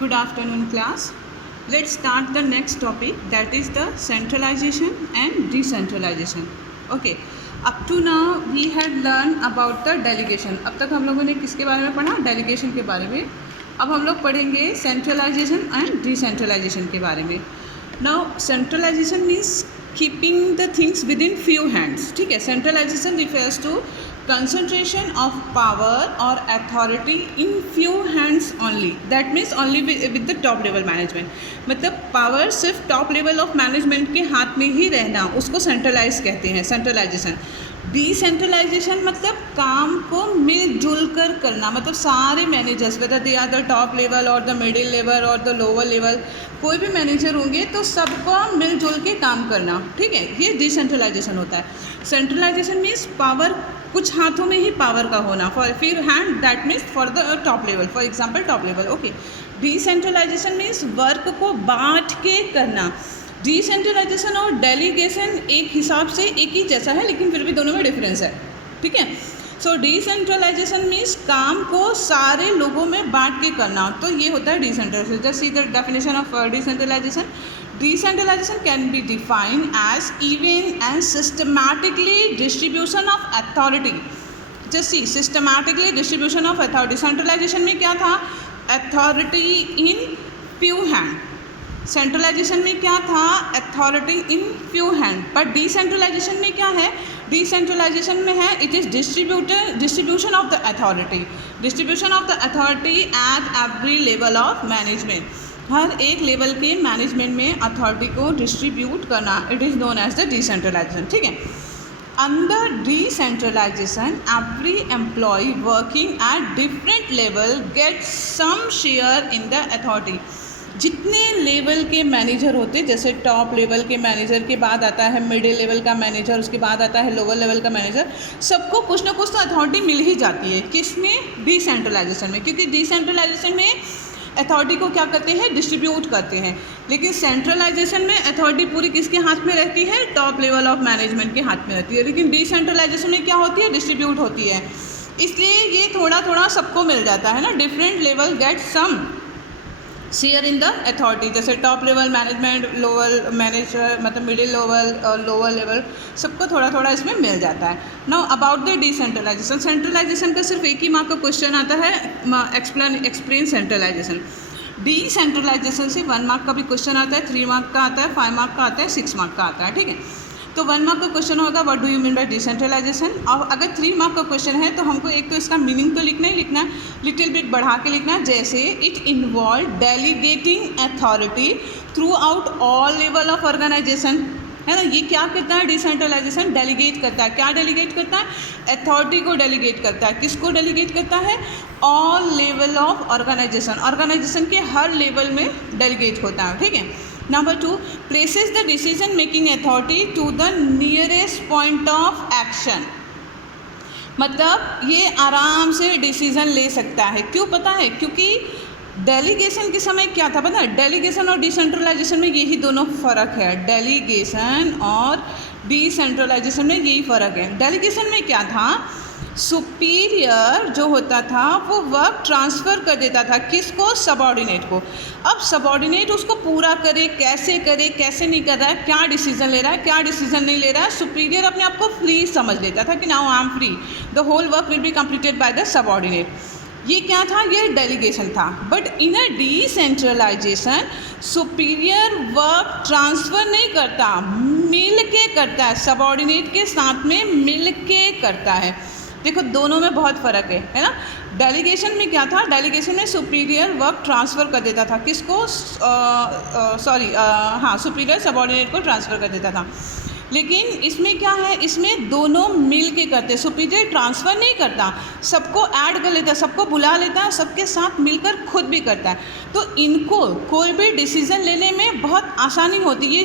Good afternoon, class. Let's start the next topic, that is the centralization and decentralization. Okay. Up to now we had learned about the delegation. अब तक हम लोगों ने किसके बारे में पढ़ा? डेलीगेशन के बारे में. अब हम लोग पढ़ेंगे सेंट्रलाइजेशन एंड डिसेंट्रलाइजेशन के बारे में. Now centralization means keeping the things within few hands. ठीक है. Centralization refers to concentration of power or authority in few hands only. That means only with the top level management. मतलब power सिर्फ top level of management के हाथ में ही रहना, उसको centralise कहते हैं, सेंट्रलाइजेशन. डिसेंट्रलाइजेशन मतलब काम को मिलजुल कर करना, मतलब सारे managers whether they are the top level और द मिडिल लेवल और द लोअर लेवल, कोई भी मैनेजर होंगे तो सबको मिलजुल के काम करना. ठीक है. ये डिसेंट्रलाइजेशन होता है. सेंट्रलाइजेशन मीन्स पावर कुछ हाथों में ही पावर का होना. फॉर फिर hand that means for the top level, for example top level. Okay. Decentralization means work को बांट के करना. डिसेंट्रलाइजेशन और डेलीगेशन एक हिसाब से एक ही जैसा है, लेकिन फिर भी दोनों में डिफरेंस है. ठीक है. सो डिसेंट्रलाइजेशन मीन्स काम को सारे लोगों में बांट के करना, तो ये होता है decentralization. Just see the definition of decentralization. Decentralization can be defined as even and systematically distribution of authority. Just see, systematically distribution of authority. Centralization में क्या था? Authority in few hand. Centralization में क्या था? Authority in few hand. पर decentralization में क्या है? Decentralization में है it is distribution of the authority. Distribution of the authority at every level of management. हर एक लेवल के मैनेजमेंट में अथॉरिटी को डिस्ट्रीब्यूट करना, it is known as the decentralization. ठीक है. Under decentralization every employ working at different level get some share in the authority. जितने level के manager होते, जैसे टॉप लेवल के मैनेजर के बाद आता है मिडिल लेवल का मैनेजर, उसके बाद आता है लोअर लेवल का मैनेजर, सबको कुछ ना कुछ तो अथॉरिटी मिल ही जाती है. किसमें? डिसेंट्रलाइजेशन में. क्योंकि डिसेंट्रलाइजेशन में अथॉरिटी को क्या करते हैं? डिस्ट्रीब्यूट करते हैं. लेकिन सेंट्रलाइजेशन में अथॉरिटी पूरी किसके हाथ में रहती है? टॉप लेवल ऑफ मैनेजमेंट के हाथ में रहती है. लेकिन डिसेंट्रलाइजेशन में क्या होती है? डिस्ट्रीब्यूट होती है. इसलिए ये थोड़ा थोड़ा सबको मिल जाता है ना. Different level get some share in the authority. जैसे top level management, lower manager, मतलब मिडिल लेवल और लोअर लेवल, सबको थोड़ा थोड़ा इसमें मिल जाता है. Now about the decentralisation. Centralisation का सिर्फ एक ही मार्क का क्वेश्चन आता है, एक्सप्लेन सेंट्रलाइजेशन. डिसेंट्रलाइजेशन से 1 मार्क का भी क्वेश्चन आता है, 3 मार्क का आता है, 5 मार्क का आता है, 6 मार्क का आता है. ठीक है. तो 1 मार्क का क्वेश्चन होगा what do you mean by decentralization. और अगर 3 मार्क का क्वेश्चन है तो हमको एक तो इसका मीनिंग तो लिखना ही लिखना है, लिटिल बिट बढ़ा के लिखना है. जैसे it involve delegating authority throughout all level of organization. है ना. ये क्या करता है? डिसेंट्रलाइजेशन डेलीगेट करता है. क्या डेलीगेट करता है? अथॉरिटी को डेलीगेट करता है. किसको डेलीगेट करता है? All level of organization. Organization के हर लेवल में डेलीगेट होता है. ठीक है. Number 2, places the decision making authority to the nearest point of action. मतलब ये आराम से डिसीजन ले सकता है. क्यों पता है? क्योंकि डेलीगेशन के समय क्या था पता है? डेलीगेशन और डिसेंट्रलाइजेशन में यही दोनों फ़र्क है. डेलीगेशन और डिसेंट्रलाइजेशन में यही फ़र्क है. डेलीगेशन में क्या था? सुपीरियर जो होता था वो वर्क ट्रांसफ़र कर देता था. किसको? सबॉर्डिनेट को. अब सबॉर्डिनेट उसको पूरा करे, कैसे नहीं कर रहा है, क्या डिसीजन ले रहा है, क्या डिसीजन नहीं ले रहा है. सुपीरियर अपने आप को फ्री समझ लेता था कि now I am free, the whole work will be completed by the subordinate. ये क्या था? ये डेलीगेशन था. But in a decentralization superior work transfer नहीं करता, मिल के करता है. सबॉर्डिनेट के साथ में मिल के करता है. देखो दोनों में बहुत फ़र्क है ना. डेलीगेशन में क्या था? डेलीगेशन में सुपीरियर वर्क ट्रांसफ़र कर देता था. किसको? सुपीरियर सबॉर्डिनेट को ट्रांसफ़र कर देता था. लेकिन इसमें क्या है? इसमें दोनों मिल के करते. सुपीरियर ट्रांसफ़र नहीं करता, सबको ऐड कर लेता, सबको बुला लेता है, सबके साथ मिलकर खुद भी करता है. तो इनको कोई भी डिसीज़न लेने में बहुत आसानी होती है.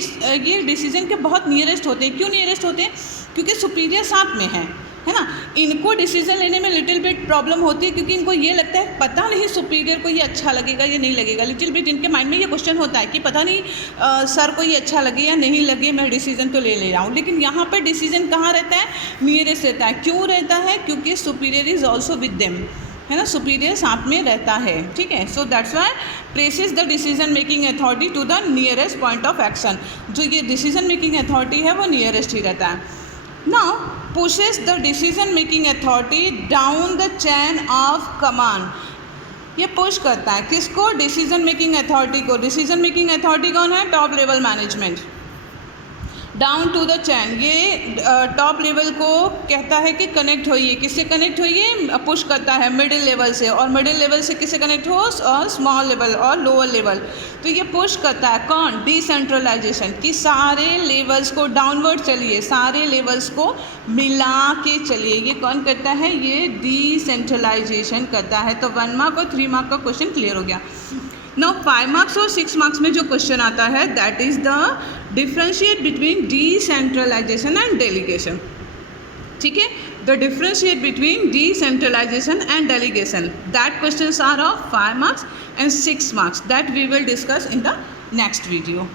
ये डिसीज़न के बहुत नियरेस्ट होते हैं. क्यों नियरेस्ट होते हैं? क्योंकि सुपीरियर साथ में है ना. इनको डिसीजन लेने में लिटिल बिट प्रॉब्लम होती है, क्योंकि इनको ये लगता है पता नहीं सुपीरियर को ये अच्छा लगेगा या नहीं लगेगा. लिटिल बिट इनके माइंड में ये क्वेश्चन होता है कि पता नहीं सर को ये अच्छा लगे या नहीं लगे, मैं डिसीजन तो ले रहा हूँ. लेकिन यहाँ पर डिसीजन कहाँ रहता है? नियरेस्ट रहता है. क्यों रहता है? क्योंकि superior is also with them. है ना, सुपीरियर साथ में रहता है, ठीक है. So that's why places the decision making authority to the nearest point of action. जो ये डिसीजन मेकिंग अथॉरिटी है वो नियरेस्ट ही रहता है. Now pushes the decision making authority down the chain of command. ये पुश करता है किसको? डिसीजन मेकिंग अथॉरिटी को. डिसीजन मेकिंग अथॉरिटी कौन है? Top level management. Down to the chain, ये टॉप लेवल को कहता है कि कनेक्ट होइए. किससे कनेक्ट होइए? पुश करता है मिडिल लेवल से, और मिडिल लेवल से किससे कनेक्ट हो? और स्मॉल लेवल और लोअर लेवल. तो ये पुश करता है कौन? डिसेंट्रलाइजेशन, कि सारे लेवल्स को डाउनवर्ड चलिए, सारे लेवल्स को मिला के चलिए. ये कौन करता है? ये डिसेंट्रलाइजेशन करता है. तो 1 मार्क और 3 मार्क का क्वेश्चन क्लियर हो गया. नाउ 5 मार्क्स और 6 मार्क्स में जो क्वेश्चन आता है that is the differentiate between decentralization and delegation. ठीक है, the differentiate between decentralization and delegation. That questions are of 5 marks and 6 marks that we will discuss in the next video.